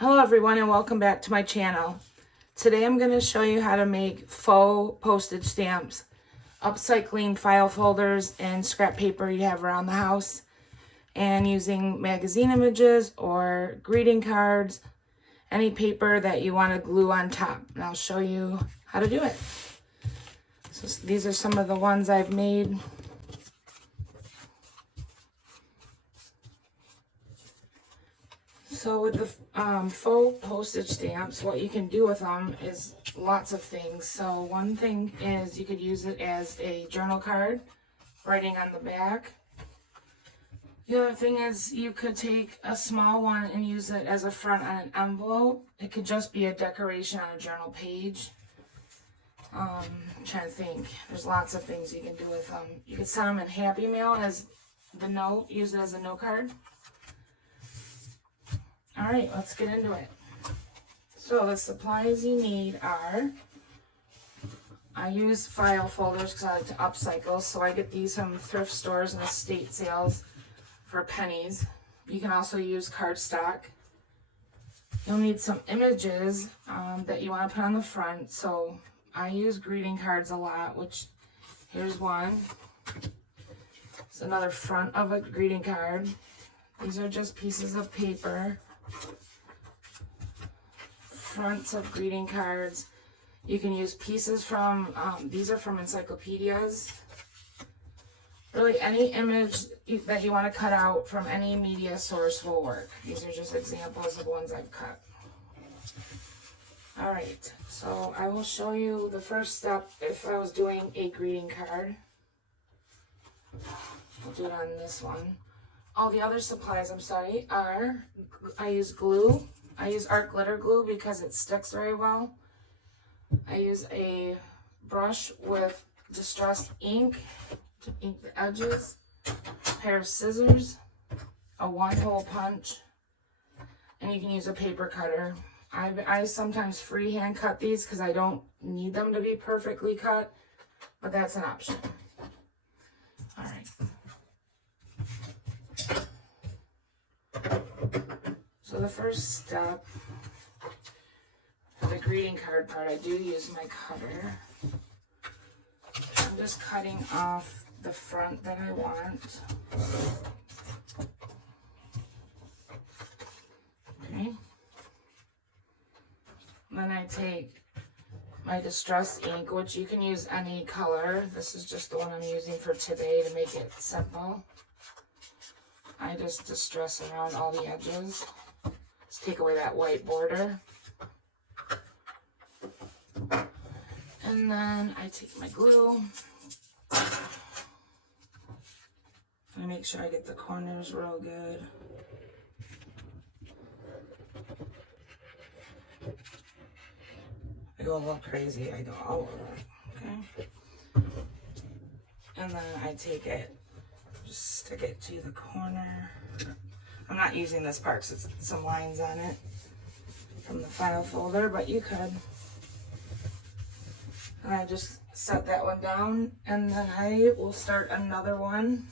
Hello everyone and welcome back to my channel. Today I'm going to show you how to make faux postage stamps, upcycling file folders and scrap paper you have around the house, and using magazine images or greeting cards, any paper that you want to glue on top. And I'll show you how to do it. So these are some of the ones I've made. So with the faux postage stamps, what you can do with them is lots of things. So one thing is you could use it as a journal card, writing on the back. The other thing is you could take a small one and use it as a front on an envelope. It could just be a decoration on a journal page. I'm trying to think. There's lots of things you can do with them. You could send them in Happy Mail as the note, use it as a note card. Alright, let's get into it. So the supplies you need are, I use file folders because I like to upcycle, so I get these from thrift stores and estate sales for pennies. You can also use cardstock. You'll need some images that you want to put on the front, so I use greeting cards a lot, which here's one. It's another front of a greeting card. These are just pieces of paper. Fronts of greeting cards. You can use pieces from, these are from encyclopedias. Really any image that you want to cut out from any media source will work. These are just examples of ones I've cut. Alright, so I will show you the first step if I was doing a greeting card. I'll do it on this one. All the other supplies, are, I use glue. I use art glitter glue because it sticks very well. I use a brush with distressed ink to ink the edges, a pair of scissors, a one-hole punch, and you can use a paper cutter. I sometimes freehand cut these because I don't need them to be perfectly cut, but that's an option. All right. So the first step for the greeting card part, I do use my cutter. I'm just cutting off the front that I want. Okay. Then I take my distress ink, which you can use any color. This is just the one I'm using for today to make it simple. I just distress around all the edges. Let's take away that white border. And then I take my glue. I make sure I get the corners real good. I go a little crazy. I go all over. Okay. And then I take it, just stick it to the corner. I'm not using this part because it's some lines on it from the file folder, but you could. And I just set that one down, and then I will start another one.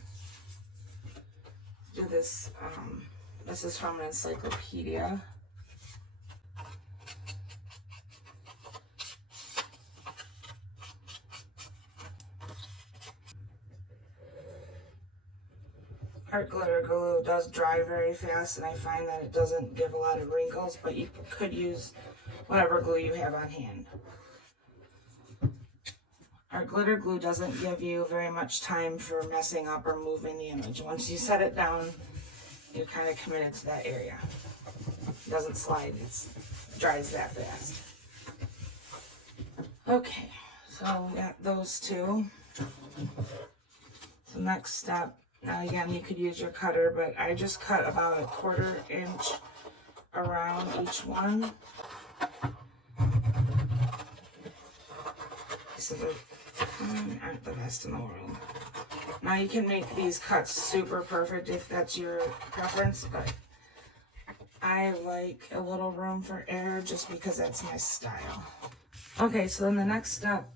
Do this, this is from an encyclopedia. Art glitter glue does dry very fast, and I find that it doesn't give a lot of wrinkles, but you could use whatever glue you have on hand. Art glitter glue doesn't give you very much time for messing up or moving the image. Once you set it down, you're kind of committed to that area. It doesn't slide, it dries that fast. Okay, so we got those two. So next step, now again, you could use your cutter, but I just cut about 1/4 inch around each one. Scissors aren't the best in the world. Now you can make these cuts super perfect if that's your preference, but I like a little room for error just because that's my style. Okay, so then the next step,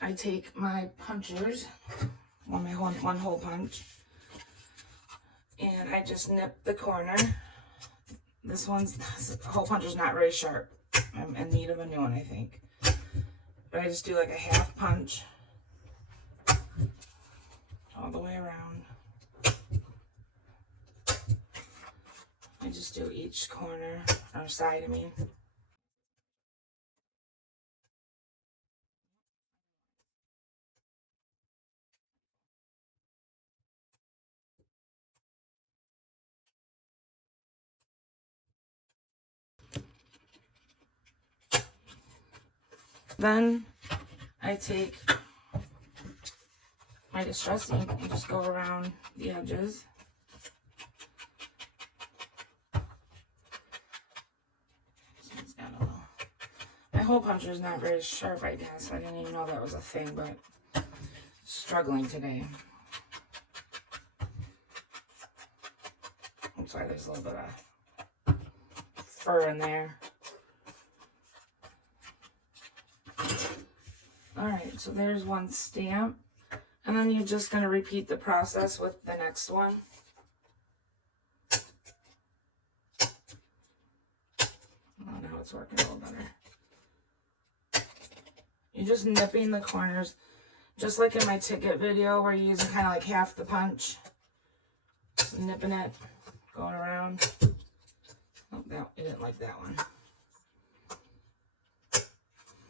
I take my punchers, one hole punch, and I just nip the corner This one's, the hole puncher's not very sharp. I'm in need of a new one, I think. But I just do like a half punch all the way around. I just do each corner, or side, I mean. Then I take my distress ink and just go around the edges. My hole puncher is not very sharp, I guess. I didn't even know that was a thing, but struggling today. I'm sorry, there's a little bit of fur in there. Alright, so there's one stamp. And then you're just going to repeat the process with the next one. Oh, now it's working a little better. You're just nipping the corners, just like in my ticket video where you're using kind of like half the punch. Just nipping it, going around. Oh, that, I didn't like that one.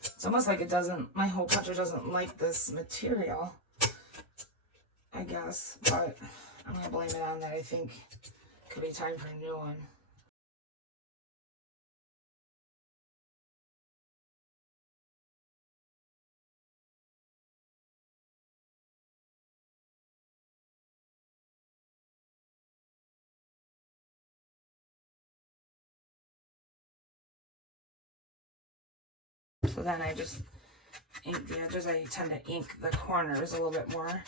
It's almost like it doesn't, my hole puncher doesn't like this material, I guess, but I'm going to blame it on that. I think it could be time for a new one. So then I just ink the edges. I tend to ink the corners a little bit more.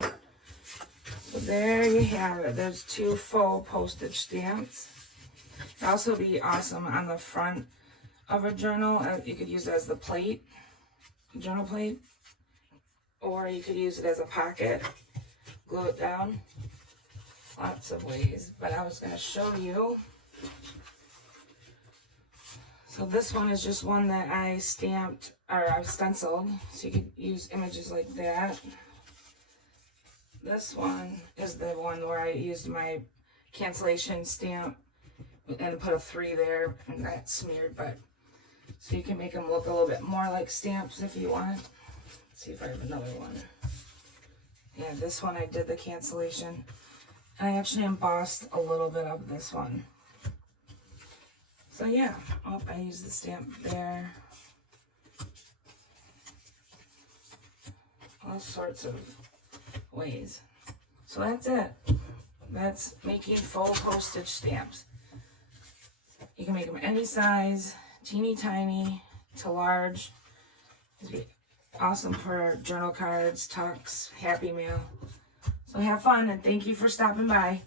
So there you have it. There's 2 faux postage stamps. It'd also be awesome on the front of a journal. You could use it as the plate, journal plate, or you could use it as a pocket, glue it down. Lots of ways, but I was going to show you. So this one is just one that I stamped, or I stenciled, so you could use images like that. This one is the one where I used my cancellation stamp and put a 3 there and got smeared, but so you can make them look a little bit more like stamps if you want. Let's see if I have another one. Yeah, this one I did the cancellation. I actually embossed a little bit of this one. So yeah, oh, I used the stamp there. All sorts of ways. So that's it. That's making faux postage stamps. You can make them any size, teeny tiny to large. It'd be awesome for journal cards, tucks, happy mail. So have fun and thank you for stopping by.